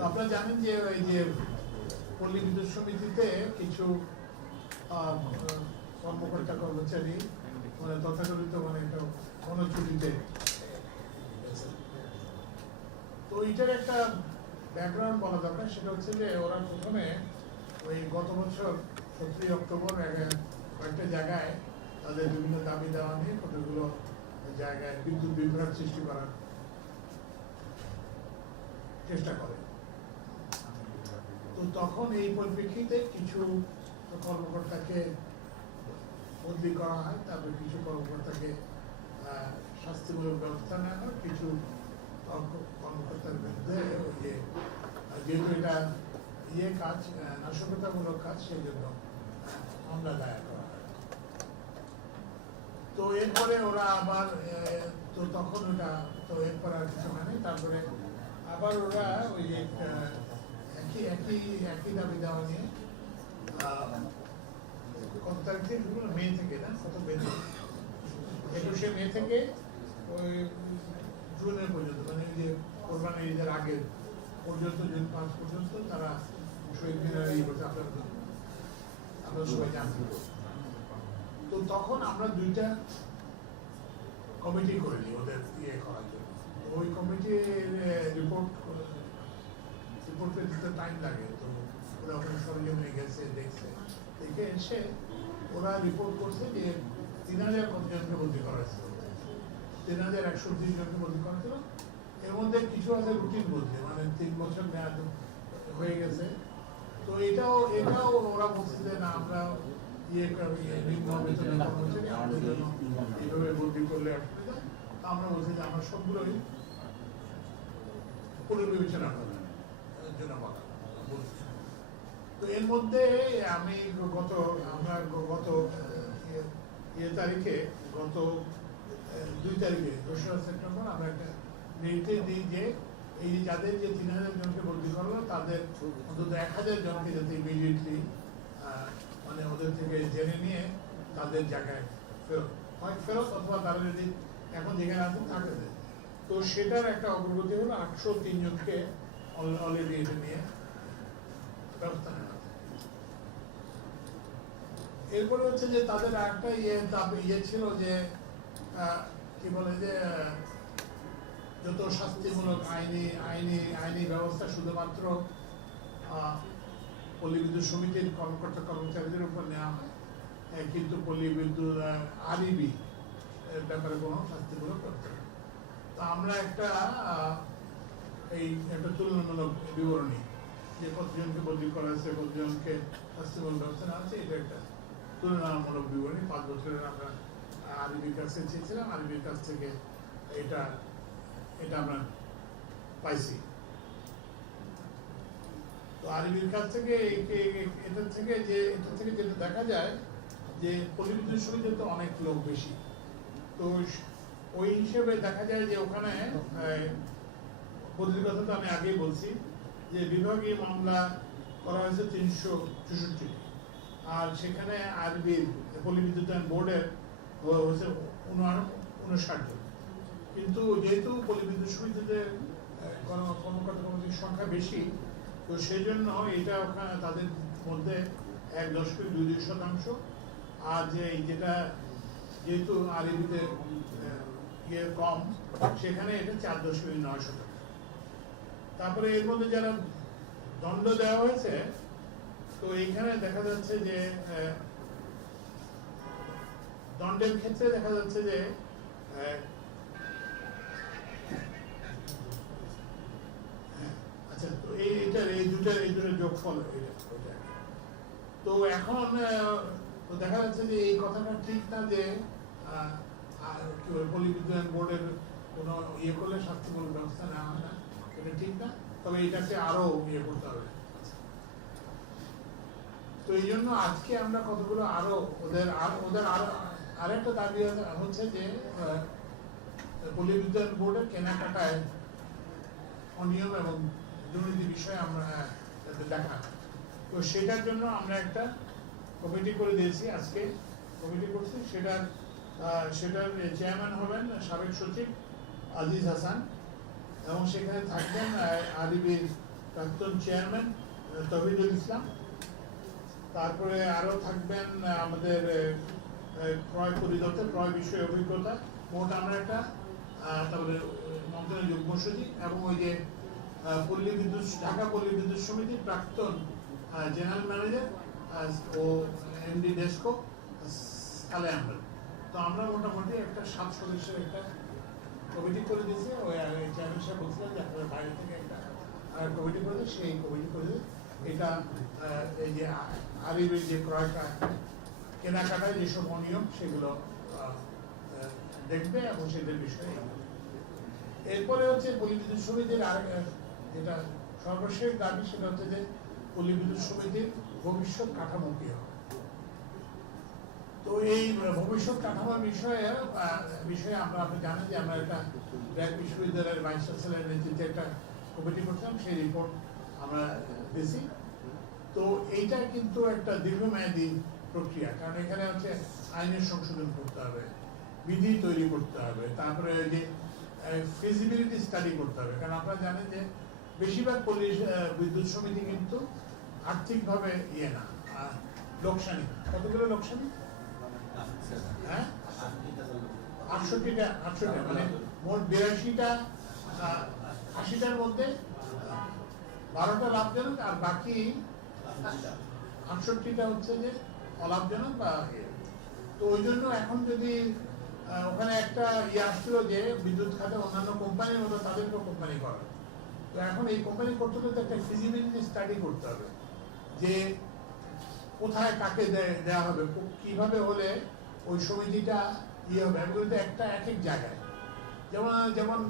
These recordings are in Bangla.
আপনারা জানেন যে এই যে পল্লী বিদ্যুৎ সমিতিতে কিছু কর্মকর্তা কর্মচারী মানে তথাকথিত মানে একটা গণছুটিতে, তো এইটার একটা ব্যাকগ্রাউন্ড বলা দরকার। সেটা হচ্ছে যে ওরা প্রথমে ওই গত বছর 17 অক্টোবর কয়েকটা জায়গায় তাদের বিভিন্ন দাবি দেওয়া নিয়ে কতগুলো জায়গায় বিদ্যুৎ বিভ্রাট সৃষ্টি করার চেষ্টা করে। তো তখন এই পরিপ্রেক্ষিতে কিছু কর্মকর্তাকে বদলি করা হয়, তারপরে কিছু কর্মকর্তাকে শাস্তিমূলক ব্যবস্থা নেওয়া হয়, কিছু কর্মকর্তার বিরুদ্ধে যেহেতু এটা কাজ নাশকতামূলক কাজ, সেই জন্য মামলা দায়ের করা হয়। তো এরপরে ওরা আবার তো তখন ওটা তো এরপর আর কিছু হয়নি। তারপরে আবার ওরা ওই একই দাবি দেওয়া নিয়ে কত তারিখ থেকে শুরু, মে থেকে না, কত 21শে মে থেকে ওই জুনের পর্যন্ত, মানে যে কোরবানির ঈদের আগে পর্যন্ত, জুন 5 পর্যন্ত তারা শহীদ মিনারে করছে। আপনারা সবাই জানতে। তো তখন আমরা 2টা কমিটি করে নিই ওদের করার জন্য। ওই কমিটির রিপোর্টে দিতে টাইম লাগে। তো ওরা ওখানে সরজমিনে গেছে, দেখছে, দেখে এসে ওরা রিপোর্ট করছে যে 3000 কতজনকে বদলি করা হয়েছিল, 3130 জনকে বদলি করা ছিল। এর মধ্যে কিছু আছে রুটিন বদলি, মানে 3 বছর মেয়াদ হয়ে গেছে। তো এটাও ওরা বলছে যে না, আমরা নিম্ন বেতনের কর্মচারী, আমাদের জন্য এইভাবে বদলি করলে অসুবিধা। আমরা বলছি যে আমরা সবগুলোই পুনর্বিবেচনা করার জন্য বলা বলছি। তো এর মধ্যে আমি গত তারিখে, গত 2 তারিখে 2রা সেপ্টেম্বর আমরা একটা নির্দেশ দিই যে এই যাদের যে 3000 জনকে বদলি করলো, তাদের অন্তত 1000 জনকে যাতে ইমিডিয়েটলি মানে ওদের থেকে জেনে নিয়ে তাদের জায়গায় ফেরত অথবা তারা যদি এখন যেখানে আছেন থাকে দেয়। তো সেটার একটা অগ্রগতি হলো 803 জনকে অলরেডি এটা নিয়ে ব্যবস্থা নেওয়া। এরপরে হচ্ছে যে তাদের একটা ছিল যে কি বলে যে যত শাস্তিমূলক আইনি ব্যবস্থা শুধুমাত্র পল্লী বিদ্যুৎ সমিতির কর্মকর্তা কর্মচারীদের উপর নেওয়া হয়, কিন্তু পল্লী বিদ্যুৎ আরইবি ব্যাপারে কোনো শাস্তিমূলক ব্যবস্থা নেই। তো আমরা একটা তুলনামূলক বিবরণী যে কতজনকে বদলি করা হয়েছে, কতজনকে শাস্তিমূলক ব্যবস্থা নেওয়া হচ্ছে, এটা একটা তুলনামূলক বিবরণী 5 বছরের আমরা আরইবির কাছে চেয়েছিলাম। আরইবির কাছ থেকে এটা আমরা পাইছি। তো আরইবির কাছ থেকে এটা থেকে যেটা দেখা যায় যে পল্লী বিদ্যুৎ সমিতিতে অনেক লোক বেশি। তো ওই হিসেবে দেখা যায় যে ওখানে বদলির কথা তো আমি আগেই বলছি যে বিভাগীয় মামলা করা হয়েছে 364, আর সেখানে আরবির পল্লী বিদ্যুতায়ন বোর্ডের হয়েছে 59 জন। কিন্তু যেহেতু পল্লী বিদ্যুৎ সমিতিতে কর্মকর্তা কর্মচারীর সংখ্যা বেশি, তো সেই জন্য এটা ওখানে তাদের মধ্যে 1.22%, আর যেটা যেহেতু আরবিতে কম, সেখানে এটা 4.9%। তারপরে এর মধ্যে যারা দণ্ড দেওয়া হয়েছে, তো এইখানে দেখা যাচ্ছে যে দণ্ডের ক্ষেত্রে দেখা যাচ্ছে যে আচ্ছা, তো এই দুটার যোগফল এটা। তো এখন তো দেখা যাচ্ছে যে এই কথাটা ঠিক না যে পল্লী বিদ্যুৎ বোর্ডের কোনো করলে শাস্তিমূলক ব্যবস্থা নেওয়া হয় না, এটা ঠিক না। তবে এটাকে আরো করতে হবে। তো এই জন্য আজকে আমরা কতগুলো আরো ওদের আরেকটা দাবি হচ্ছে যে পল্লী বিদ্যুৎ বোর্ডের কেনাকাটায় অনিয়ম এবং দুর্নীতি বিষয়ে আমরা দেখা। তো সেটার জন্য আমরা একটা কমিটি করে দিয়েছি, আজকে কমিটি করছি। সেটার চেয়ারম্যান হবেন সাবেক সচিব আজিজ হাসান, এবং সেখানে থাকবেন আরবির প্রাক্তন চেয়ারম্যান তৌহিদুল ইসলাম, তারপরে আরো থাকবেন আমাদের ক্রয় পরিদপ্তর ক্রয় বিষয়ে অভিজ্ঞতা, মোট আমরা একটা তারপরে মন্ত্রণালয় যুগ্ম সচিব এবং ওই যে পল্লী বিদ্যুৎ ঢাকা পল্লী বিদ্যুৎ সমিতির প্রাক্তন জেনারেল ম্যানেজার ও এমডি ডেস্কো সালে আহমেদ। তো আমরা মোটামুটি একটা 7 সদস্যের একটা কমিটি করে দিয়েছি। ওই চেয়ারম্যান সাহেব বলছিলেন যে আপনারা বাইরে থেকে একটা কমিটি করে সেই কমিটি করে এটা এই যে আরবির যে ক্রয় কেনাকাটায় যেসব অনিয়ম সেগুলো দেখবে এবং সেটার বিষয়ে। এরপরে হচ্ছে পল্লী বিদ্যুৎ সমিতির আর যেটা সর্বশেষ দাবি সেটা হচ্ছে যে পল্লী বিদ্যুৎ সমিতির ভবিষ্যৎ কাঠামো কি হবে। তো এই ভবিষ্যৎ কাঠামোর বিষয়ে আপনি জানেন যে আমরা একটা ব্র্যাক বিশ্ববিদ্যালয়ের ভাইস চ্যান্সেলরের নেতৃত্বে একটা কমিটি করছিলাম, সেই রিপোর্ট আমরা দিয়েছি। তো এইটা কিন্তু একটা দীর্ঘমেয়াদী প্রক্রিয়া, কারণ এখানে হচ্ছে আইনের সংশোধন করতে হবে, বিধি তৈরি করতে হবে, তারপরে যে ফিজিবিলিটি স্টাডি করতে হবে। কারণ আপনারা জানেন যে বেশিরভাগ পল্লী বিদ্যুৎ সমিতি কিন্তু আর্থিকভাবে না, লোকসানি। কতগুলো লোকসানি? হ্যাঁ, 68টা, মানে মোট 82টা, 80টার মধ্যে 12টা লাভজনক আর বাকি 68টা হচ্ছে যে অলাভজনক বা। তো ওই জন্য এখন যদি ওখানে একটা আসছিল যে বিদ্যুৎ খাতে অন্যান্য কোম্পানির মতো তাদেরকেও কোম্পানি করা, তো এখন এই কোম্পানি করতে হলে একটা ফিজিবিলিটি স্টাডি করতে হবে যে কোথায় কাকে দেওয়া হবে, কিভাবে হলে ওই সমিতিটা হবে। এগুলো তো একটা এক এক জায়গায়, যেমন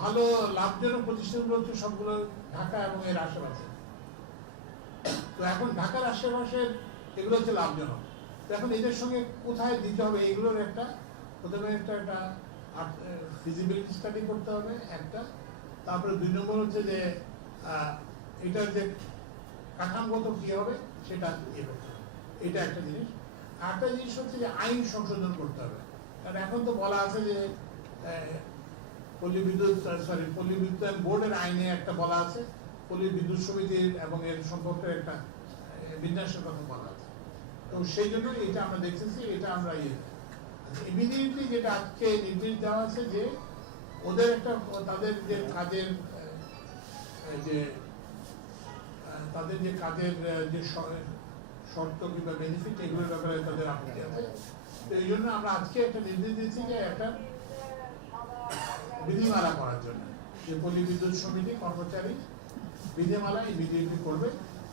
ভালো লাভজনক প্রতিষ্ঠানগুলো হচ্ছে সবগুলো ঢাকা এবং এর আশেপাশে। তো এখন ঢাকার আশেপাশের এগুলো হচ্ছে লাভজনক। তো এখন এদের সঙ্গে কোথায় দিতে হবে এগুলোর একটা প্রথমে একটা ফিজিবিলিটি স্টাডি করতে হবে একটা। তারপরে 2 নম্বর হচ্ছে যে এটার যে কাঠামোগত কি হবে সেটা করতে হবে, এটা একটা জিনিস। আরেকটা জিনিস হচ্ছে যে আইন সংশোধন করতে হবে। কারণ এখন তো বলা আছে যে পল্লী বিদ্যুৎ বোর্ডের আইনে একটা বলা আছে, পল্লী বিদ্যুৎ সমিতির এবং এর সম্পর্কে একটা বিন্যাসের কথা বলা আছে। তো সেই জন্য এটা আমরা দেখতেছি, এটা আমরা ইমিডিয়েটলি যেটা আজকে নির্দেশ দেওয়া আছে যে ওদের একটা তাদের যে কাজের যে শর্ত কিংবা বেনিফিট এগুলোর ব্যাপারে তাদের আপত্তি আছে। তো এই জন্য আমরা আজকে একটা নির্দেশ দিচ্ছি যে একটা বিধিমালা করার জন্য, যে পল্লী বিদ্যুৎ সমিতি কর্মচারী বিধিমালা ইমিডিয়েটলি করবে।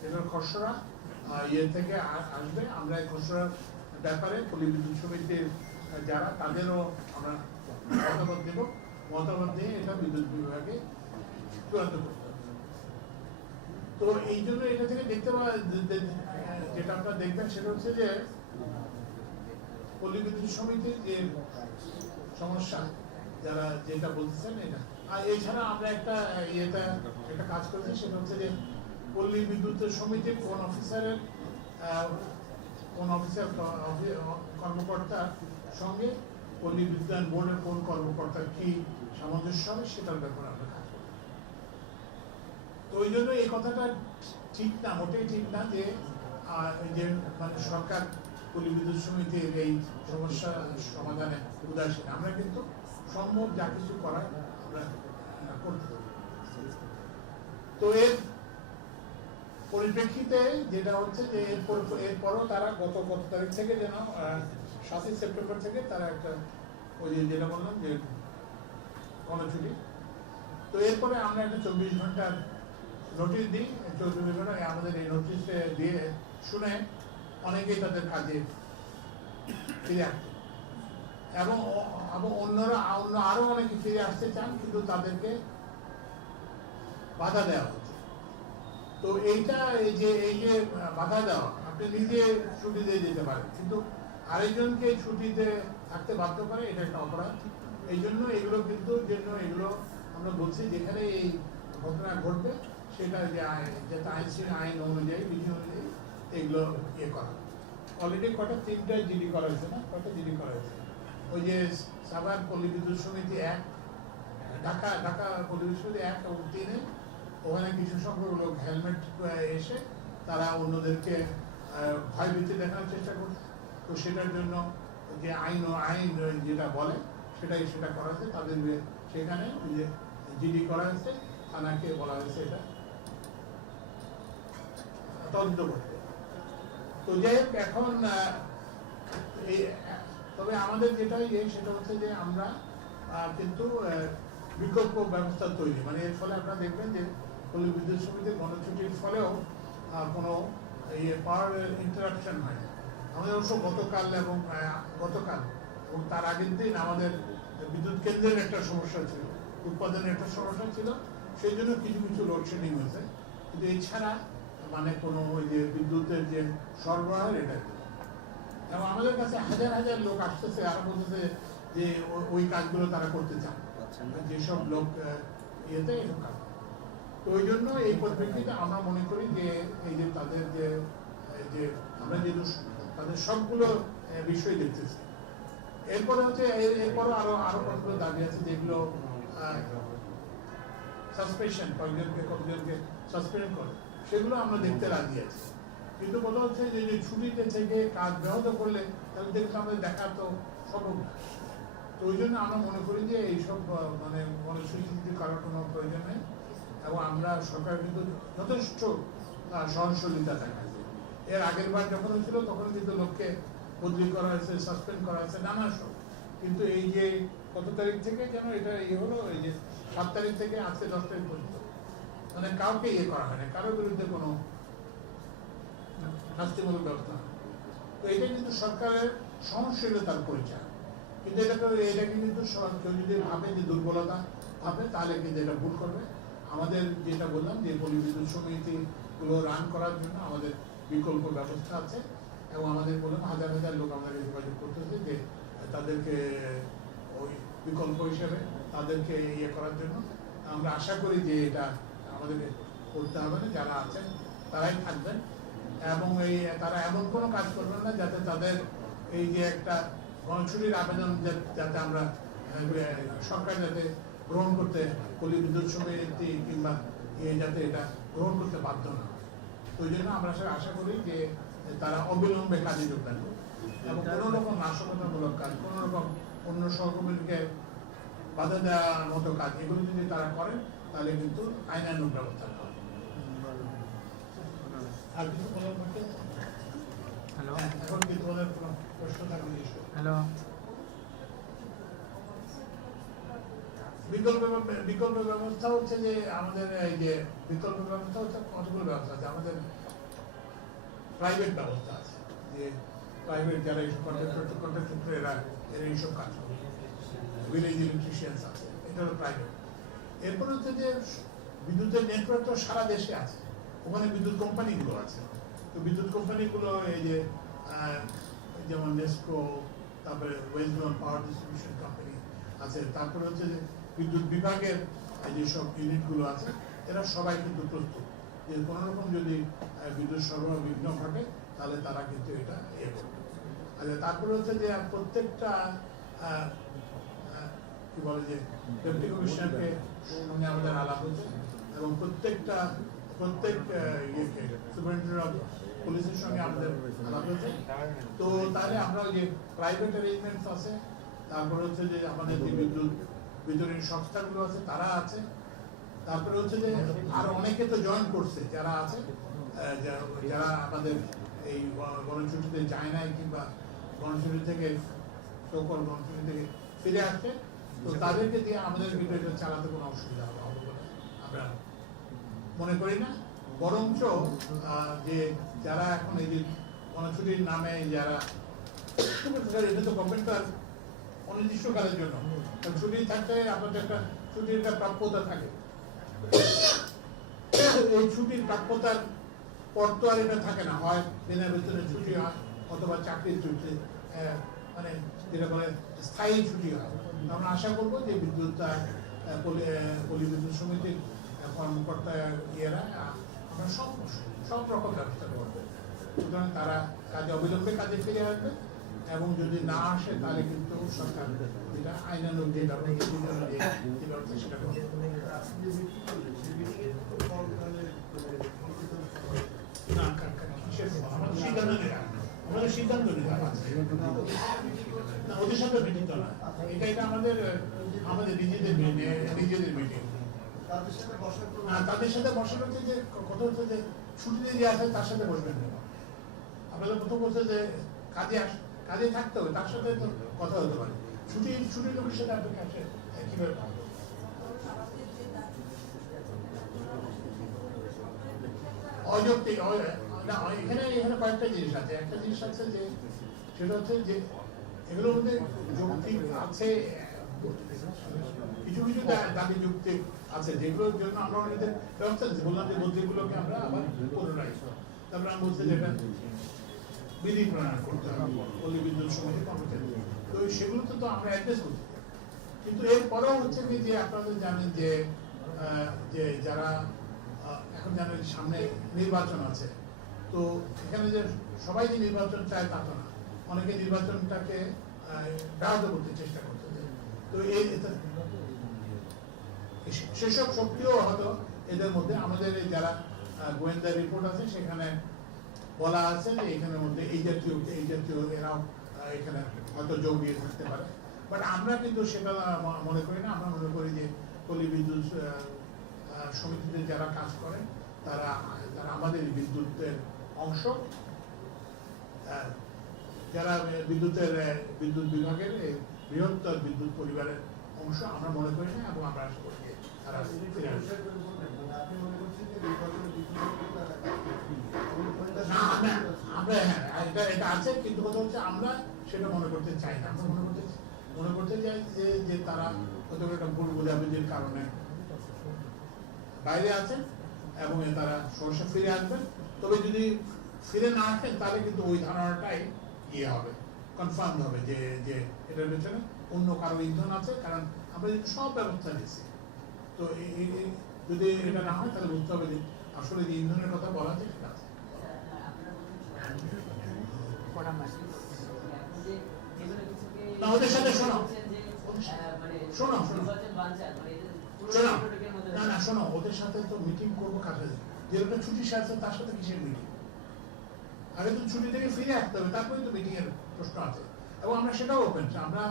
এটার খসড়া থেকে আসবে। আমরা এই খসড়ার ব্যাপারে পল্লী বিদ্যুৎ সমিতির যারা তাদেরও আমরা মতামত দেব, মতামত দিয়ে এটা বিদ্যুৎ বিভাগে চূড়ান্ত করতে হবে। তো এই জন্য এটা থেকে দেখতে পাওয়া যেটা আপনারা দেখবেন সেটা হচ্ছে যে পল্লী বিদ্যুৎ সমিতির যে সমস্যা যারা যেটা বলতেছেন এটা। আর এছাড়া আমরা একটা কাজ করছি, সেটা হচ্ছে যে পল্লী বিদ্যুৎ সমিতির কোন অফিসার কর্মকর্তার সঙ্গে পল্লী বিদ্যুৎ বোর্ডের কোন কর্মকর্তার কি সামঞ্জস্য হবে সেটার ব্যাপারে আমরা কাজ করব। তো ওই জন্য এই কথাটা ঠিক না, মোটেই ঠিক না যে মানে সরকার পল্লী বিদ্যুৎ সমিতির এই সমস্যা সমাধানে উদাসীন। আমরা কিন্তু সম্ভব যা কিছু করার আমরা করতে পারি। তো এর পরিপ্রেক্ষিতে যেটা হচ্ছে যে এরপরও তারা কত তারিখ থেকে যেন 7ই সেপ্টেম্বর থেকে তারা একটা ওই যেটা বললাম যে গণছুটি। তো এরপরে আমরা একটা 24 ঘন্টার নোটিশ দিই। 24 ঘন্টা আমাদের এই নোটিশ দিয়ে শুনে অনেকেই তাদের কাজে ফিরে আসছে এবং আরো অনেকে ফিরে আসতে চান, কিন্তু তাদেরকে বাধা দেওয়া হচ্ছে। তো এই যে বাধা দেওয়া, আপনি নিজে ছুটি দিয়ে যেতে পারেন, কিন্তু আরেকজনকে ছুটিতে থাকতে বাধ্য করে, এটা একটা অপরাধ। এই জন্য এগুলো আমরা বলছি যেখানে এই ঘটনা ঘটবে সেটা যে আইন অনুযায়ী বিধি অনুযায়ী এগুলো করা। অলরেডি 3টা জিডি করা হয়েছে না? কয়টা জিডি করা হয়েছে? ওই যে সাভার পল্লী বিদ্যুৎ সমিতি 1, ঢাকা পরিবেশবিধি 1 এবং 3-এ ওখানে কিছু সংখ্যক লোক হেলমেট এসে তারা অন্যদেরকে ভয়ভীতি দেখানোর চেষ্টা করছে। তো সেটার জন্য যে আইন যেটা বলে সেটা করা হয়েছে, তাদের সেখানে যে জিডি করা হয়েছে, থানাকে বলা হয়েছে এটা তদন্ত করতে। তো যাই হোক, এখন তবে আমাদের যেটা সেটা হচ্ছে যে আমরা কিন্তু বিকল্প ব্যবস্থা তৈরি, মানে এর ফলে আপনারা দেখবেন যে পল্লী বিদ্যুৎ সমিতির গণছুটির ফলেও কোনো পাওয়ার ইন্টারাপশন হয় না। আমাদের অবশ্য গতকাল এবং তার আগের দিন আমাদের বিদ্যুৎ কেন্দ্রের একটা সমস্যা ছিল, উৎপাদনের একটা সমস্যা ছিল, সেই জন্য কিছু কিছু লোডশেডিং হয়েছে। কিন্তু এছাড়া মানে কোনো ওই যে বিদ্যুতের যে সরবরাহের এটা, এবং আমাদের কাছে হাজার হাজার লোক আসতেছে আর বলতেছে যে ওই কাজগুলো তারা করতে চান, যেসব লোক ইয়েতে এইসব কাজ। তো ওই জন্য এই পরিপ্রেক্ষিতে আমরা মনে করি যে এই যে তাদের যে আমরা যেহেতু তাদের সবগুলো বিষয় দেখতেছি, এরপরে হচ্ছে এরপরও আরো কতগুলো দাবি আছে যেগুলো সাসপেনশন, কয়েকজনকে সাসপেন্ড করে, সেগুলো আমরা দেখতে রাজি আছি। কিন্তু কথা হচ্ছে যে ছুটিতে থেকে কাজ ব্যাহত করলে তাহলে দেখতে আমাদের দেখা তো সম্ভব না। তো ওই জন্য আমরা মনে করি যে এইসব মানে মনস্বীকৃতি করার কোনো প্রয়োজন নেই, এবং আমরা সরকার কিন্তু যথেষ্ট সহনশীলতা দেখাচ্ছে। এর আগের বার যখন হয়েছিল তখন কিন্তু লোককে বদলি করা হয়েছে, সাসপেন্ড করা হয়েছে, নানা সব। কিন্তু এই যে কত তারিখ থেকে যেন এটা হলো, এই যে 7 তারিখ থেকে আজকে 10 তারিখ পর্যন্ত মানে কাউকে করা হয় না, কারোর বিরুদ্ধে কোনো শাস্তিমূলক ব্যবস্থা। তো এটা কিন্তু সরকারের সহনশীলতার পরিচয়। কিন্তু এটাকে কিন্তু কেউ যদি ভাবে যে দুর্বলতা ভাবে, তাহলে কিন্তু এটা ভুল করবে। আমাদের যেটা বললাম যে পল্লী বিদ্যুৎ সমিতিগুলো রান করার জন্য আমাদের বিকল্প ব্যবস্থা আছে, এবং আমাদের বললাম হাজার হাজার লোক আমাদের যোগাযোগ করতেছে যে তাদেরকে ওই বিকল্প হিসেবে তাদেরকে করার জন্য। আমরা আশা করি যে এটা আমাদেরকে করতে হবে না, যারা আছেন তারাই থাকবেন, এবং তারা এমন কোনো কাজ করবেন না যাতে তাদের এই যে একটা গণছুটির আবেদন যাতে আমরা সরকার যাতে গ্রহণ করতে, পল্লী বিদ্যুৎ সমিতি কিংবা যাতে এটা গ্রহণ করতে বাধ্য না। ওই জন্য আমরা আশা করি যে তারা অবিলম্বে কাজে যোগদান করবে, এবং কোনো রকম নাশকতামূলক কাজ, কোনো রকম অন্য সহকর্মীকে বাধা দেওয়ার মতো কাজ, এগুলো যদি তারা করেন তাহলে কিন্তু আইনানুগ ব্যবস্থা নেওয়া হবে। আর কিছু বলার পক্ষে এখন কি তোমাদের কোনো প্রশ্ন থাকলে? হ্যালো, বিকল্প ব্যবস্থা হচ্ছে যে আমাদের এই যে বিকল্প ব্যবস্থা হচ্ছে কতগুলো ব্যবস্থা আছে। আমাদের প্রাইভেট ব্যবস্থা আছে, যে প্রাইভেট যারা এইসব কন্ট্রাক্টর এরা এইসব কাজ করে, ভিলেজ ইলেকট্রিশিয়ানস আছে, এটা হলো প্রাইভেট। এরপর হচ্ছে যে বিদ্যুতের নেটওয়ার্ক তো সারা দেশে আছে, ওখানে বিদ্যুৎ কোম্পানিগুলো আছে। তো বিদ্যুৎ কোম্পানিগুলো এই যে যেমন নেস্কো, তারপরে West Bengal power distribution company আছে, তারপরে হচ্ছে যে বিদ্যুৎ বিভাগের যেসব ইউনিটগুলো আছে, এরা সবাই কিন্তু প্রস্তুত যে কোনো রকম যদি বিদ্যুৎ সরবরাহ বিঘ্ন ঘটে তাহলে তারা কিন্তু এটা করবে। আচ্ছা, তারপরে হচ্ছে যে প্রত্যেকটা কি বলে যে ডেপুটি কমিশনারকে সঙ্গে আমাদের আলাপ হচ্ছে, এবং প্রত্যেক সুপারিনটেন্ডেন্ট অফ পুলিশের সঙ্গে আমাদের আলাপ হচ্ছে। তো তাহলে আমরা যে প্রাইভেট অ্যারেঞ্জমেন্টস আছে, তারপরে হচ্ছে যে আমাদের যে বিদ্যুৎ বিতরণ সংস্থাগুলো আছে তারা আছে, তারপরে হচ্ছে যে আরো অনেকে তো জয়েন করছে যারা আছে, যারা আমাদের এই গণছুটিতে যায় নাই কিংবা গণছুটি থেকে সকল গণছুটি থেকে ফিরে আসছে, তো তাদেরকে দিয়ে আমাদের ভিডিওটা চালাতে কোনো অসুবিধা হবে বলে আমরা মনে করি না। বরঞ্চ যে যারা এখন এই যে গণছুটির নামে যারা, এটা তো গভর্নমেন্ট অনির্দিষ্টকালের জন্য ছুটি থাকতে আপনাদের একটা ছুটির একটা প্রাপ্যতা থাকে, এই ছুটির প্রাপ্যতার পর তো আর এটা থাকে না, হয় দিনের ভিতরে ছুটি হয় অথবা চাকরির ছুটি, মানে যেটা বলে স্থায়ী ছুটি হয়। আমরা আশা করবো যে পল্লী বিদ্যুৎ সমিতির কর্মকর্তা ইয়েরা আমরা সব রকম ব্যবস্থা করবো, সুতরাং তারা কাজে অবিলম্বে কাজে ফিরে আসবে, এবং যদি না আসে তাহলে কিন্তু সরকার যেটা আইনানুগ যে ব্যবস্থা সেটা করবে। না আমাদের সিদ্ধান্ত নেওয়া আমাদের সিদ্ধান্ত নিতে না ওদের সাথে মিটিং তো না এটা আমাদের আমাদের নিজেদের মিটিং তাদের সাথে বসার হচ্ছে যে কথা হচ্ছে যে ছুটিতে যে আসে তার সাথে বসবেন না আপনাদের প্রথম বলছে যে কাজে থাকতে হবে তার সাথে তো কথা হতে পারে ছুটির লোকের সাথে আপনি কাছে কিভাবে অযৌক্তিক না এখানে কয়েকটা জিনিস আছে একটা জিনিস আছে যে সেটা হচ্ছে যে এগুলোর মধ্যে যৌক্তিক আছে কিছু কিছু দাবি যৌক্তিক আছে যেগুলোর জন্য আমরা অনেকদের ব্যবস্থা দিচ্ছি বললাম যে বুদ্ধিগুলোকে আমরা আবার পুনরায় তারপরে আমি বলছি যেটা বিধি প্রণয়ন করতে হবে পল্লী বিদ্যুৎ সমিতি কর্মচারী তো সেগুলোতে তো আমরা অ্যাড্রেস করতে কিন্তু এরপরেও হচ্ছে কি যে আপনাদের জানেন যে যারা এখন জানেন সামনে নির্বাচন আছে তো এখানে যে সবাই যে নির্বাচন চায় তা তো না অনেকে নির্বাচনটাকে ব্যাহত করতে চেষ্টা করতেছে তো সেসব শক্তিও হয়তো এদের মধ্যে আমাদের যারা গোয়েন্দা রিপোর্ট আছে সেখানে বলা আছে যে এখানের মধ্যে এই জাতীয় এরাও এখানে হয়তো যোগ দিয়ে থাকতে পারে বাট আমরা কিন্তু সেটা মনে করি না আমরা মনে করি যে পল্লী বিদ্যুৎ সমিতিতে যারা কাজ করে তারা আমাদের বিদ্যুতের অংশ যারা বিদ্যুৎ বিভাগের বৃহত্তর বিদ্যুৎ পরিবারের অংশ আমরা মনে করি না এবং আমরা আশা করি তারা আমরা এটা আছে কিন্তু কথা হচ্ছে আমরা সেটা মনে করতে চাই না আমরা মনে করতে চাই যে তারা হয়তো একটা ভুল বোঝাবুঝির কারণে বাইরে আছেন এবং তারা সরাসরি ফিরে আসবেন তবে যদি ফিরে না আসেন তাহলে কিন্তু ওই ধারণাটাই হবে কনফার্ম হবে যে এটার পেছনে অন্য কারো ইন্ধন আছে কারণ আমরা সব ব্যবস্থা নিচ্ছি তো যদি এটা না হয় তাহলে বুঝতে হবে যে আসলে যে ইন্ধনের কথা বলা যায় সেটা আছে না ওদের সাথে শোনো ওদের সাথে তো মিটিং করবো কাছে যেটা ছুটি আছে তার সাথে কিসের মিটিং আগে তো ছুটি থেকে ফিরে আসতে হবে তারপরে তো মিটিং এর প্রশ্ন আছে এবং আমরা সেটাও ওপেন আমরা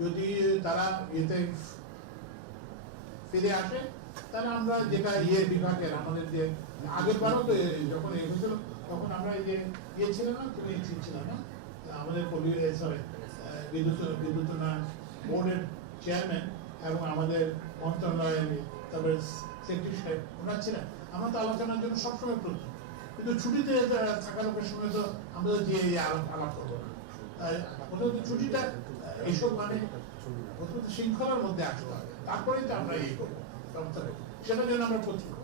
যদি তারা ইয়েতে ফিরে আসে তাহলে আমরা যেটা বিভাগের আমাদের যে আগের বারও তো যখন হয়েছিল তখন আমরা এই যে ছিল না তুমি ছিল না আমাদের বিদ্যুৎ বোর্ডের চেয়ারম্যান এবং আমাদের মন্ত্রণালয়ের তারপরে সেক্রেটারি সাহেব ওনার ছিলেন আমরা তো আলোচনার জন্য সবসময় প্রস্তুত কিন্তু ছুটিতে থাকা লোকের সময় তো আমরা যে আলাপ করবো না প্রথমত ছুটিটা এইসব মানে প্রথমত শৃঙ্খলার মধ্যে আসতে হবে তারপরেই তো আমরা করবো ব্যবস্থা করবো সেটার জন্য আমরা প্রস্তুত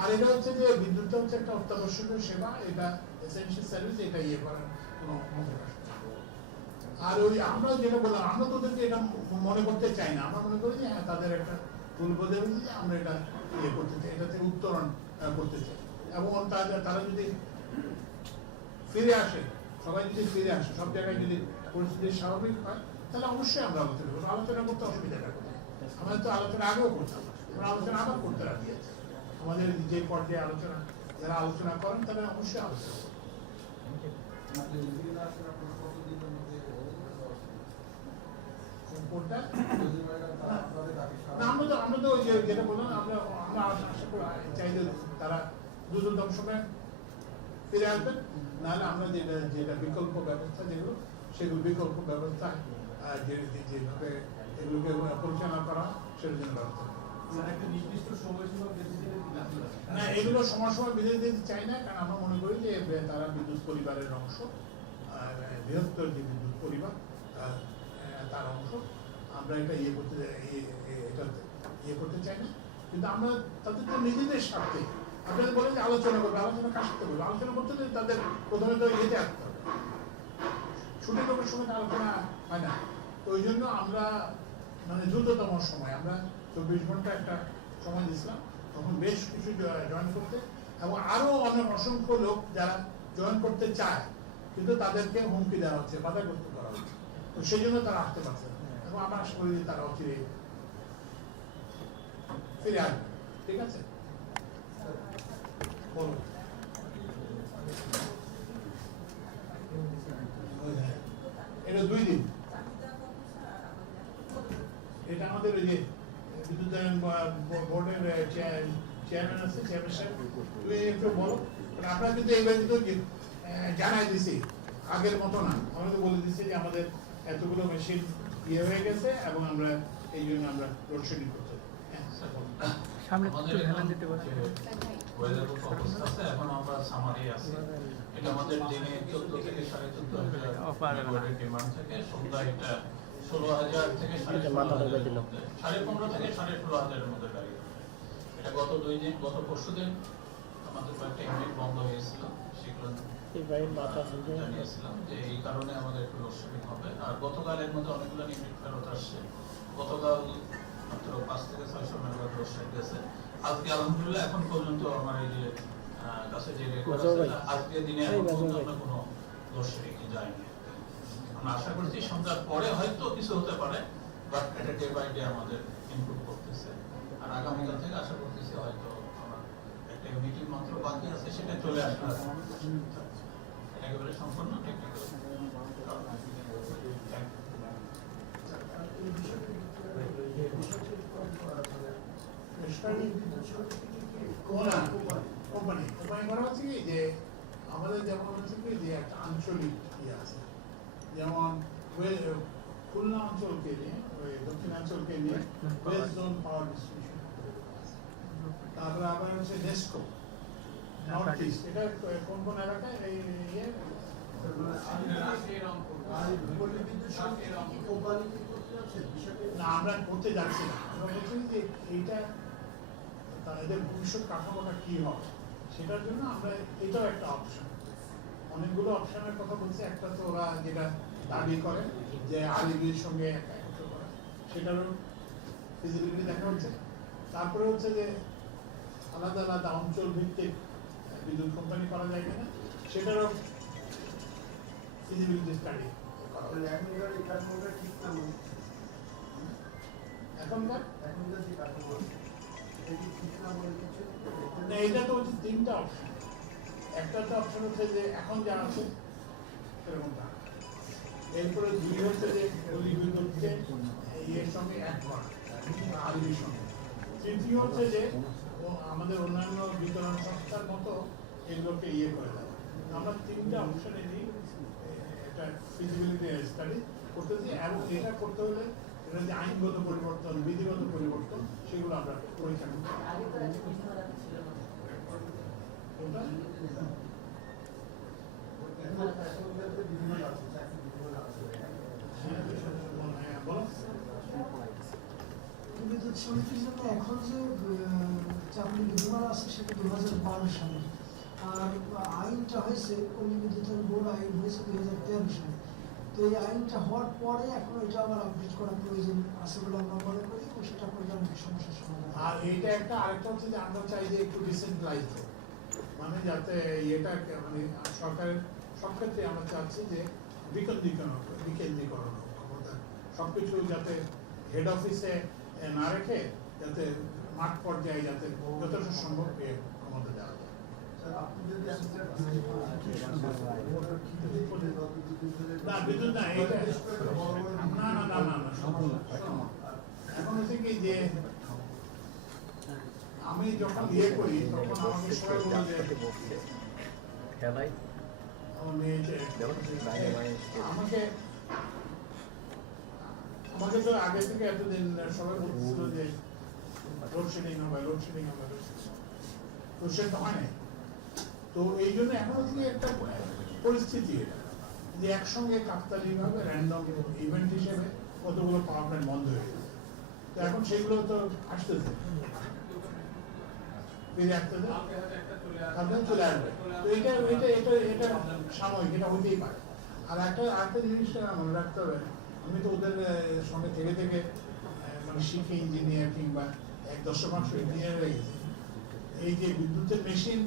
আর এটা হচ্ছে যে বিদ্যুৎটা হচ্ছে একটা অত্যাবশ্যকীয় সেবা এটা এসেনশিয়াল সার্ভিস এটা করার কোনো অবকাশ আর ওই আমরা যেটা বললাম আমরা তো ওদেরকে এটা মনে করতে চাই না আমরা মনে করি যে হ্যাঁ তাদের একটা ভুল বোঝে যে আমরা এটা করতে চাই এটা থেকে উত্তরণ করতে চাই এবং তারা যদি ফিরে আসে সবাই যদি ফিরে আসে সব জায়গায় যদি পরিস্থিতি স্বাভাবিক হয় তাহলে অবশ্যই আমরা আলোচনা করবো আলোচনা করতে অসুবিধাটা কোথায় আমাদের তো আলোচনা আগেও করতাম আমরা আলোচনা আবার করতে রাজি আছি আমাদের যে পর্যায়ে আলোচনা যারা আলোচনা করেন তারা অবশ্যই আলোচনা করবেন আমরা তো যেটা বললাম আমরা আশা করি চাই যে তারা দ্রুততম সময় ফিরে আসবেন নাহলে আমরা যেটা বিকল্প ব্যবস্থা যেগুলো সেগুলো বিকল্প ব্যবস্থা যেভাবে এগুলোকে পরিচালনা করা সেটার জন্য ব্যবস্থা না এগুলো সময় বেঁধে দিতে চাই না কারণ আমরা মনে করি যে তারা বিদ্যুৎ পরিবারের অংশ বৃহত্তর যে বিদ্যুৎ পরিবার তার অংশ আমরা এটা করতে চাই না কিন্তু আমরা তাদের তো নিজেদের স্বার্থে আপনাদের বলেন যে আলোচনা করবে আলোচনা কার সাথে করবে আলোচনা করতে হলে তাদের প্রথমে তো আসতে হবে ছুটি লোকের সময় আলোচনা হয় না তো ওই জন্য আমরা মানে দ্রুততম সময় আমরা 24 ঘন্টা একটা সময় দিয়েছিলাম তখন বেশ কিছু জয়েন করতে এবং আরো অনেক অসংখ্য লোক যারা জয়েন করতে চায় কিন্তু তাদেরকে হুমকি দেওয়া হচ্ছে, বাধাগ্রস্ত করা হচ্ছে। তো সেই জন্য তারা আসতে পারছে না, এবং আমরা আশা করি যে তারা অচিরে ফিরে আসবে। ঠিক আছে, বলো। এটা 2 দিন। এটা আমাদের ওই যে বিদ্যুতায়ন বোর্ডের চেয়ারম্যান আছে, চেয়ারম্যান সাহেব, তুমি একটু বলো। আমরা কিন্তু এইবার কিন্তু জানাই দিছি, আগের মতো না। আমরা তো বলে দিচ্ছি যে আমাদের এতগুলো মেশিন ইয়ে হয়ে গেছে এবং আমরা এই জন্য আমরা লোডশেডিং করতে সামনে একটু হেলান দিতে পারে। ওয়েদার অবস্থা আছে, এখন আমরা সামারি আছে। এটা আমাদের দিনে 14 থেকে 14.5 মেগাওয়াটের ডিমান্ড থেকে সন্ধ্যা এটা 16,000 থেকে 15,500 এর মধ্যে, 15.5 থেকে 16,500 এর মধ্যে গাড়ি। এটা গত 2 দিন, গত পরশুদিন আমাদের কয়েকটা ইউনিট বন্ধ হয়েছিল, সেগুলো জানিয়েছিলাম যে এই কারণে আমাদের একটু লোডশেডিং হবে। আর গতকালের মধ্যে অনেকগুলো ইউনিট ফেরত আসছে। গতকাল মাত্র 5 থেকে 600 মেগাওয়াট লোডশেড গেছে। আজকে আলহামদুলিল্লাহ এখন পর্যন্ত আমার এই যে কাছে যে রেকর্ড আছে, আজকে দিনে এখন পর্যন্ত আমরা কোনো লোডশেডিং যায়নি। আমরা আশা করছি সন্ধ্যার পরে হয়তো কিছু হতে পারে, বাট এটা ডে বাই ডে আমাদের ইমপ্রুভ করতেছে। আর আগামীকাল থেকে আশা করতেছি হয়তো আমার একটা মিটিং মাত্র বাকি আছে, সেটা চলে আসবে। এটা একেবারে সম্পূর্ণ টেকনিক্যাল। কোম্পানি করা হচ্ছে কি যে আমাদের যেমন হচ্ছে কি যে একটা আঞ্চলিক ইয়ে আছে, যেমন খুলনা অঞ্চলকে নিয়ে, ওই দক্ষিণাঞ্চলকে নিয়ে ওয়েস্ট জোন পাওয়ার ডিস্ট্রিবিউশন, তারপরে আবার হচ্ছে নেস্কো নর্থ ইস্ট, এটা কোন কোন এলাকায় এই ইয়ে না আমরা করতে যাচ্ছি না। আমরা বলছি যে এইটা এদের ভবিষ্যৎ কাঠামোটা কি হবে সেটার জন্য আমরা এটাও একটা অপশন, অনেকগুলো অপশনের কথা বলছি। একটা তো ওরা যেটা দাবি করে যে আলিবির সঙ্গে একত্র করা, সেটারও ফিজিবিলিটি দেখা হচ্ছে। তারপরে হচ্ছে যে আলাদা আলাদা অঞ্চল ভিত্তিক বিদ্যুৎ কোম্পানি করা যায় কিনা, সেটারও ফিজিবিলিটি স্টাডি করা হচ্ছে। এখনকার না, এটা তো হচ্ছে 3টা অপশন। একটা তো অপশন হচ্ছে যে এখন যা আছে সেরকমটা, এরপরে 2 হচ্ছে যে বিদ্যুৎকে ইয়ের সঙ্গে এক করা, আলির সঙ্গে। 3 হচ্ছে যে আমাদের অন্যান্য বিতরণ সংস্থার মতো এগুলোকে ইয়ে করে দেওয়া। আমরা 3টা অপশনে নিয়ে এটা ফিজিবিলিটি স্টাডি করতেছি, এবং এটা করতে হলে এটা যে আইনগত পরিবর্তন, বিধিগত পরিবর্তন, সেগুলো আমরা পরীক্ষা করতে বিদ্যুৎ সমিতির জন্য এখন যে চাকরি বিধিমালা আছে সেটা 2012 সালে, আর আইনটা হয়েছে পল্লী বিদ্যুতের বোর্ড আইন হয়েছে 2013 সালে। তো এই আইনটা হওয়ার পরে এখন এটা আবার আপডেট করার প্রয়োজন আছে বলে আমরা মনে করি, এবং সেটা করলে অনেক সমস্যার সমাধান। আর এইটা একটা আরেকটা হচ্ছে যে আমরা চাই যে একটু ডিসেন্ট্রালাইজ হোক, মানে যাতে এটা মানে সরকারের সব ক্ষেত্রে আমরা চাচ্ছি যে বিকেন্দ্রীকরণ হোক ক্ষমতা, সবকিছু যাতে হেড অফিসে না রেখে যাতে মাঠ পর্যায়ে যাতে যথেষ্ট সম্ভব ক্ষমতা দেওয়া যায়। না বিদ্যুৎ না, এটা না না না না না এখন হচ্ছে কি যে আমি যখন ইয়ে করি তখন আমাকে সবাই বলে যে আমার মেয়ে আমাকে তো আগে থেকে এতদিন সবাই বলছিল যে লোডশেডিং হবে, লোডশেডিং হবে, লোডশেড তো হয় নাই। তো এই জন্য এখন হচ্ছে একটা পরিস্থিতি এটা যে একসঙ্গে কাকতালি ভাবে র্যান্ডম ইভেন্ট হিসেবে কতগুলো পাওয়ার প্ল্যান্ট বন্ধ হয়ে গেছে। তো এখন সেগুলো তো আসতেছে, ফিরে আসতেছে, চলে আসবে। তো এটা সাময়িক, এটা হইতেই পারে। আর আরেকটা জিনিসটা মনে রাখতে হবে, আমি তো ওদের সঙ্গে থেকে থেকে মানে শিখে ইঞ্জিনিয়ার কিংবা 10 ইঞ্জিনিয়ার হয়ে গেছে। এই যে বিদ্যুতের মেশিন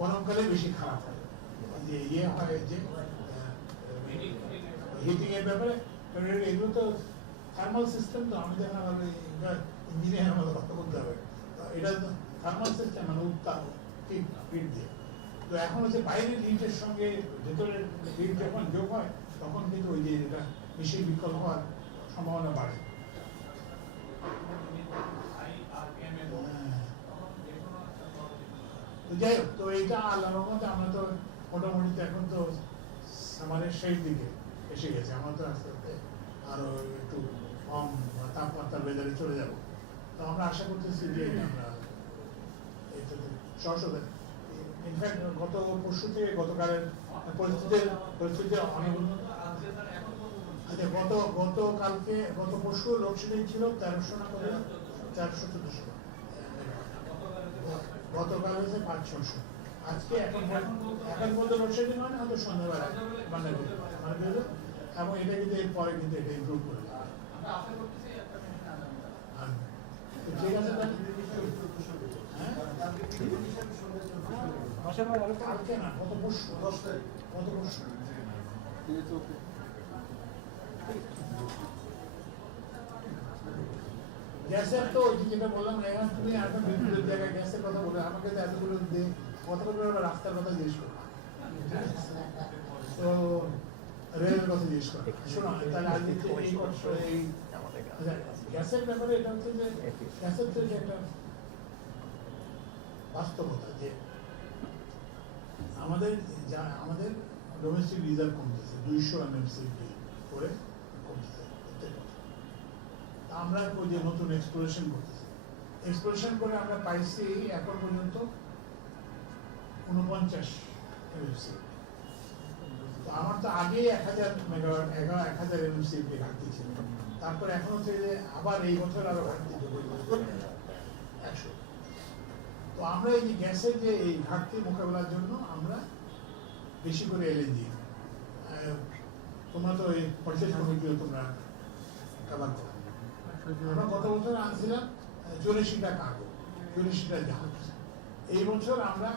গরমকালে বেশি খারাপ হয়, যে ইয়ে হয় যে হিটিং এর ব্যাপারে কারণ এগুলো তো থার্মাল সিস্টেম, তো আমাদের ইঞ্জিনিয়ার আমাদের কথা বলতে হবে। এটা থার্মাল সিস্টেম মানে উত্তাপ হিট দিয়ে। তো এখন হচ্ছে বাইরের হিটের সঙ্গে ভেতরের হিট যখন যোগ হয় তখন কিন্তু ওই যে এটা বেশি বিকল হওয়ার সম্ভাবনা বাড়ে। তো যাই হোক, তো এইটা আল্লাহর রহমতে আমরা তো মোটামুটি এখন তো আমাদের শেষ দিকে এসে গেছে। আমরা তো আস্তে আস্তে আরো একটু কম তাপমাত্রার ওয়েদারে চলে যাব। তো আমরা আশা করতেছি যে আমরা এটাতে সহসা ইনফ্যাক্ট গত পরশু থেকে গতকালের পরিস্থিতি অনেক উন্নত। আচ্ছা, গত পরশু লোডশেডিং ছিল 1300 না কত, 400-1400। গতকাল হয়েছে 500-600। আজকে এখন পর্যন্ত লোডশেডিং হয় না, হয়তো সন্ধ্যাবেলা মানে এবং এটা কিন্তু এরপরে কিন্তু এটা ইমপ্রুভ করে দেবে। ঠিক আছে, কালকে না, গত পরশু 10 তারিখ, গত পরশু। গ্যাসের তো ওই যেটা বললাম, এখন তুমি এখন বিভিন্ন জায়গায় গ্যাসের কথা বলে আমাকে তো এতগুলো কথা বলবে, রাস্তার কথা জিজ্ঞেস করো, তো রেলের কথা জিজ্ঞেস করো। শোনো তাহলে আজকে এই গ্যাসের ব্যাপারে এটা হচ্ছে যে গ্যাসের তো একটা বাস্তবতা যে আমাদের ডোমেস্টিক রিজার্ভ কমতেছে 200 MMCFD করে কমতেছে প্রত্যেক বছর। আমরা ওই যে নতুন এক্সপ্লোরেশন করতেছি, এক্সপ্লোরেশন করে আমরা পাইছি এখন পর্যন্ত 49 MMCFD। তো আমার তো আগে 1000 মেগাওয়াট 1000 MMCFD ঘাটতি ছিল, তারপর এখন হচ্ছে যে আবার এই বছর আরো ঘাটতি 100। তো আমরা এই যে গ্যাসের যে এই ঘাটতি মোকাবেলার জন্য আমরা বেশি করে এলএনজি, তোমরা তো এই পর্যায় কমিটিও তোমরা কভার করো। আমরা গত বছর আনছিলাম 84টা কার্গো, 84টা জাহাজ। এই বছর আমরা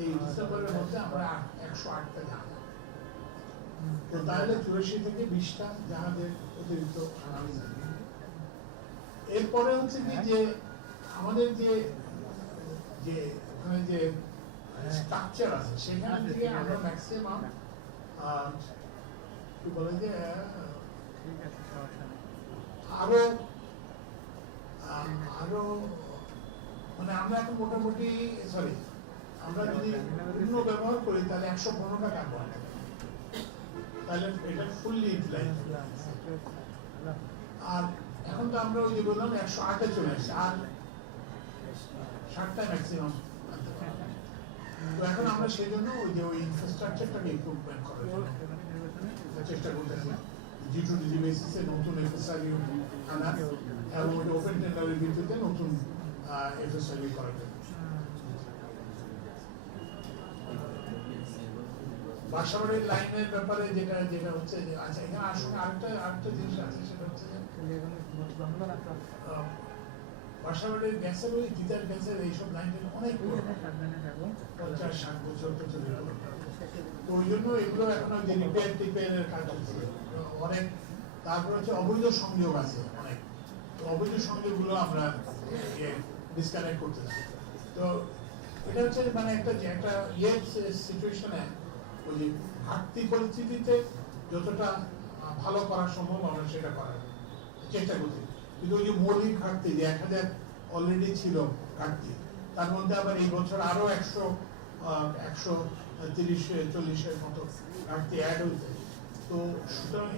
এই ডিসেম্বরের মধ্যে আমরা 108টা জাহাজ। তো তাহলে 84 থেকে 20টা জাহাজের অতিরিক্ত আনামি। এরপরে হচ্ছে কি যে আমাদের যে ওখানে যে স্ট্রাকচার আছে সেখান থেকে আমরা ম্যাক্সিমাম কি বলে যে আরো মানে আমরা এখন মোটামুটি আমরা যদি পূর্ণ ব্যবহার করি তাহলে 115টা কার্বন, তাহলে এটা ফুললি ইউটিলাইজ। আর এখন তো আমরা ওই যে বললাম 108-এ চলে আসছে, আর 60টা ম্যাক্সিমাম। তো এখন আমরা সেই জন্য ওই ইনফ্রাস্ট্রাকচারটাকে ইমপ্রুভমেন্ট করার জন্য চেষ্টা করতেছি। G2DG বেসিসে নতুন এফএসআরই আনা এবং ওপেন টেন্ডারের ভিত্তিতে নতুন এফএসআরই করার জন্য। বাসাবাড়ির লাইনের ব্যাপারে যেটা হচ্ছে যে আচ্ছা, এখানে আসলে আরেকটা জিনিস আছে, সেটা হচ্ছে বাসাবাড়ির গ্যাসের ওই গিজার গ্যাসের এইসব লাইনের অনেক 50-60 বছর প্রচলিত। তো ওই জন্য এগুলো এখন ওই যে রিপেয়ারের কাজ হচ্ছে অনেক। তারপর হচ্ছে অবৈধ সংযোগ আছে অনেক, তো অবৈধ সংযোগগুলো আমরা ডিসকানেক্ট করতেছি। তো এটা হচ্ছে মানে একটা সিচুয়েশনে ওই যে ঘাটতি পরিস্থিতিতে যতটা ভালো করা সম্ভব আমরা সেটা করার চেষ্টা করছি। কিন্তু ওই যে মৌলিক ঘাটতি যে 1000 অলরেডি ছিল ঘাটতি, তার মধ্যে আবার এই বছর আরো 130-40-এর মতো ঘাটতি অ্যাড হয়েছে। তো সুতরাং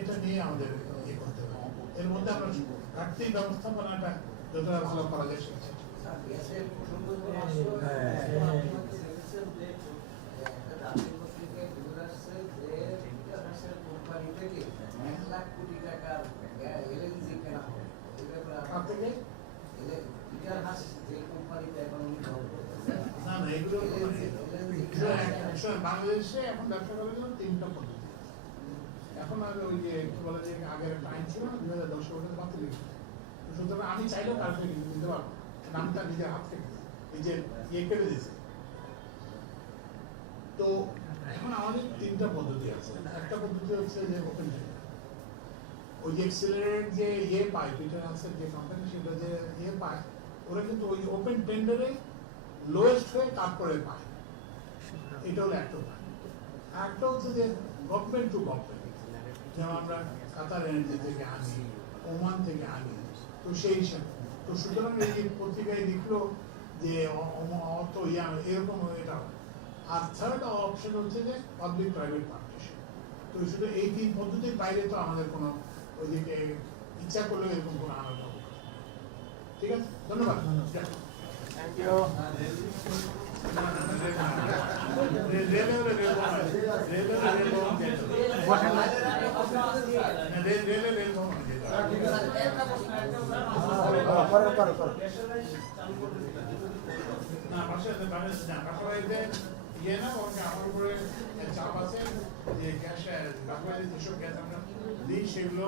এটা নিয়ে আমাদের ইয়ে করতে হবে। এর মধ্যে আমরা ঘাটতি ব্যবস্থাপনাটা যতটা ভালো করা যায় সেটা। বাংলাদেশে এখন ব্যবসা করার জন্য 3টা পদ্ধতি। এখন আর ওই যে কি বলে যে আগের একটা আইন ছিল না 2010 সালে বাতিল হয়েছে। সুতরাং আমি চাইলেও কালকে দিতে পারবো, নামটা নিজের হাত থেকে এই যে ইয়ে কেটে দিয়েছে। তো এখন আমাদের তিনটা পদ্ধতি আছে। একটা পদ্ধতি হচ্ছে যে ওপেন টেন্ডার, ওই যে এক্সিলারেট যে পায় পিটার হান্সের যে কোম্পানি, সেটা যে পায়, ওরা কিন্তু ওই ওপেন টেন্ডারে লোয়েস্ট হয়ে তারপরে পায়। এটা হলো একটা উপায়। একটা হচ্ছে যে গভর্নমেন্ট টু গভর্নমেন্ট, যেমন আমরা কাতার এনার্জি থেকে আনি, ওমান থেকে আনি, তো সেই হিসাবে। তো সুতরাং এই যে পত্রিকায় লিখলো যে অত এরকম এটা। আর থার্ড অপশন হচ্ছে যে পাবলিক প্রাইভেট পার্টনারশিপ। তো শুধু এই তিন পদ্ধতির বাইরে তো আমাদের কোনো ওইদিকে ইচ্ছা করলেও এরকম কোনো আলাদা হবে। ঠিক আছে, ধন্যবাদ। Thank you. বসেন না। ইয়ে না, আমার উপরে চাপ আছে যে গ্যাস যেসব গ্যাস আমরা দিই সেগুলো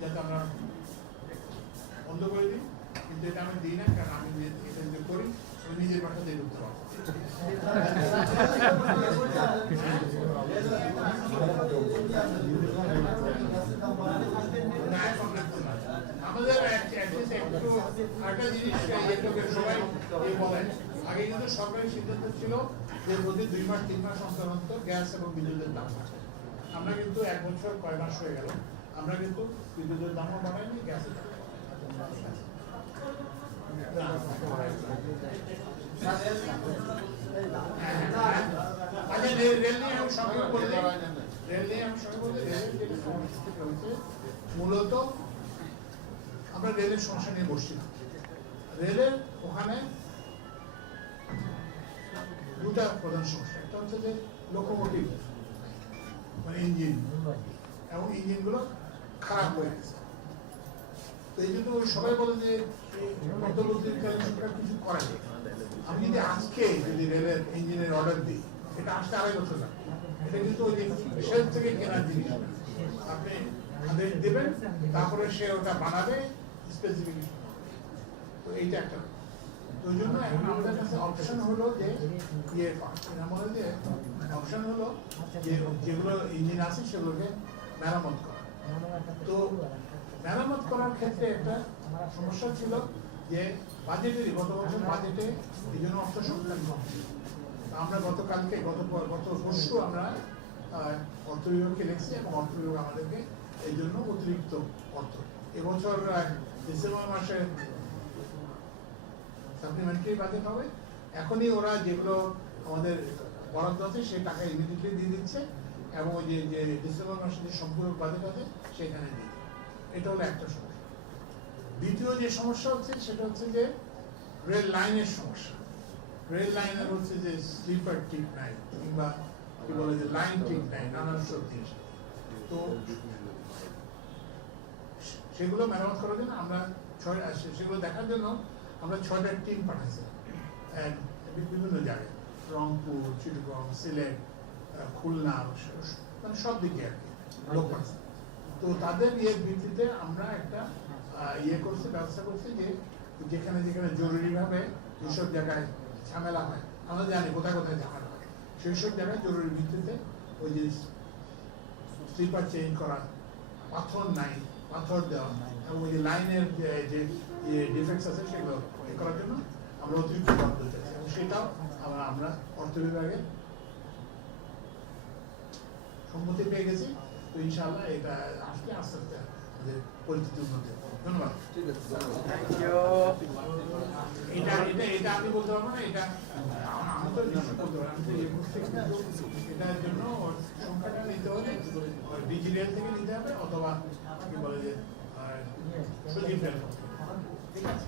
যাতে আমরা বন্ধ করে দিই, কিন্তু এটা আমি দিই না, কারণ আমি এটা যদি করি আমি নিজের বাসা দিয়ে ঢুকতে পারবো। আমাদের একটা জিনিস সবাই বলেন, আগে কিন্তু সরকারি সিদ্ধান্ত ছিল যে প্রতি 2 মাস 3 মাস অন্তর অন্তর গ্যাস এবং বিদ্যুতের দাম বাড়ে। আমরা কিন্তু 1 বছর কয় মাস হয়ে গেল, আমরা কিন্তু বিদ্যুতের দামও বাড়াইনি, গ্যাসের দাম মূলত আমরা রেলের সমস্যা নিয়ে বসছি না। রেলের ওখানে দুটা প্রধান সমস্যা, একটা হচ্ছে যে লোকোমোটিভ মানে ইঞ্জিন, এবং ইঞ্জিনগুলো খারাপ হয়ে গেছে। তো এই জন্য সবাই বলে যে অন্তর্বর্তীকালীন সরকার কিছু করে। আমি যদি আজকে যদি রেলের ইঞ্জিনের অর্ডার দিই, এটা আসতে 2.5 বছর লাগবে। এটা কিন্তু ওই যে শেল থেকে কেনার জিনিস, আপনি আদেশ দেবেন, তারপরে সে ওটা বানাবে স্পেসিফিকেশন। তো এইটা একটা। তো ওই জন্য এখন আমাদের কাছে অপশন হলো যে অপশন হলো যে যেগুলো ইঞ্জিন আছে সেগুলোকে মেরামত করা। তো মেরামত করার ক্ষেত্রে একটা সমস্যা ছিল যে বাজেটেরই, গত বছর বাজেটে এই জন্য অর্থ সংস্থান কম। আমরা গত পরশু আমরা অর্থ বিভাগকে লিখছি এবং অর্থ বিভাগ আমাদেরকে এই জন্য অতিরিক্ত অর্থ এবছর ডিসেম্বর মাসে সাপ্লিমেন্টারি বাজেট হবে। এখনই ওরা যেগুলো আমাদের বরাদ্দ আছে সেই টাকা ইমিডিয়েটলি দিয়ে দিচ্ছে, এবং ওই যে ডিসেম্বর মাসে যে সম্পূরক বাজেট আছে সেখানে দিয়ে দিচ্ছে। এটা হলো একটা সমস্যা। দ্বিতীয় যে সমস্যা হচ্ছে সেটা হচ্ছে যে রেল লাইনের সমস্যা। রেল লাইনের হচ্ছে যে স্লিপার ঠিক নাই, কিংবা কি বলে যে লাইন ঠিক নাই, নানান সব জিনিস। তো সেগুলো মেরামত করার জন্য আমরা সেগুলো দেখার জন্য আমরা 6টা টিম পাঠাইছিলাম বিভিন্ন জায়গায়, রংপুর, চিটাগং, সিলেট, খুলনা, মানে সব দিকে আর কি লোক পাঠাচ্ছি। তো তাদের ভিত্তিতে আমরা একটা ব্যবস্থা করছি যে যেখানে যেখানে জরুরিভাবে যেসব জায়গায় ঝামেলা হয়, আমরা জানি কোথায় কোথায় ঝামেলা হয়, সেই সব জায়গায় জরুরি ভিত্তিতে ওই যে স্লিপার চেঞ্জ করা, পাথর নাই পাথর দেওয়া, এবং ওই যে লাইনের যে ডিফেক্টস আছে সেগুলো করার জন্য আমরা অতিরিক্ত বরাদ্দ চাইছি, এবং সেটাও আমরা অর্থ বিভাগের সম্মতি পেয়ে গেছি। তো ইনশাআল্লাহ এটা আস্তে আস্তে আমাদের পরিচিতি উন্নতি। ধন্যবাদ। এটা আমি বলতে পারবো না, এটা আমি তো নিশ্চয় বলতে পারবো। আমি তো এটার জন্য সংখ্যাটা নিতে হলে ডিজিটাল থেকে নিতে হবে, অথবা কি বলে যে সচিব। ঠিক আছে।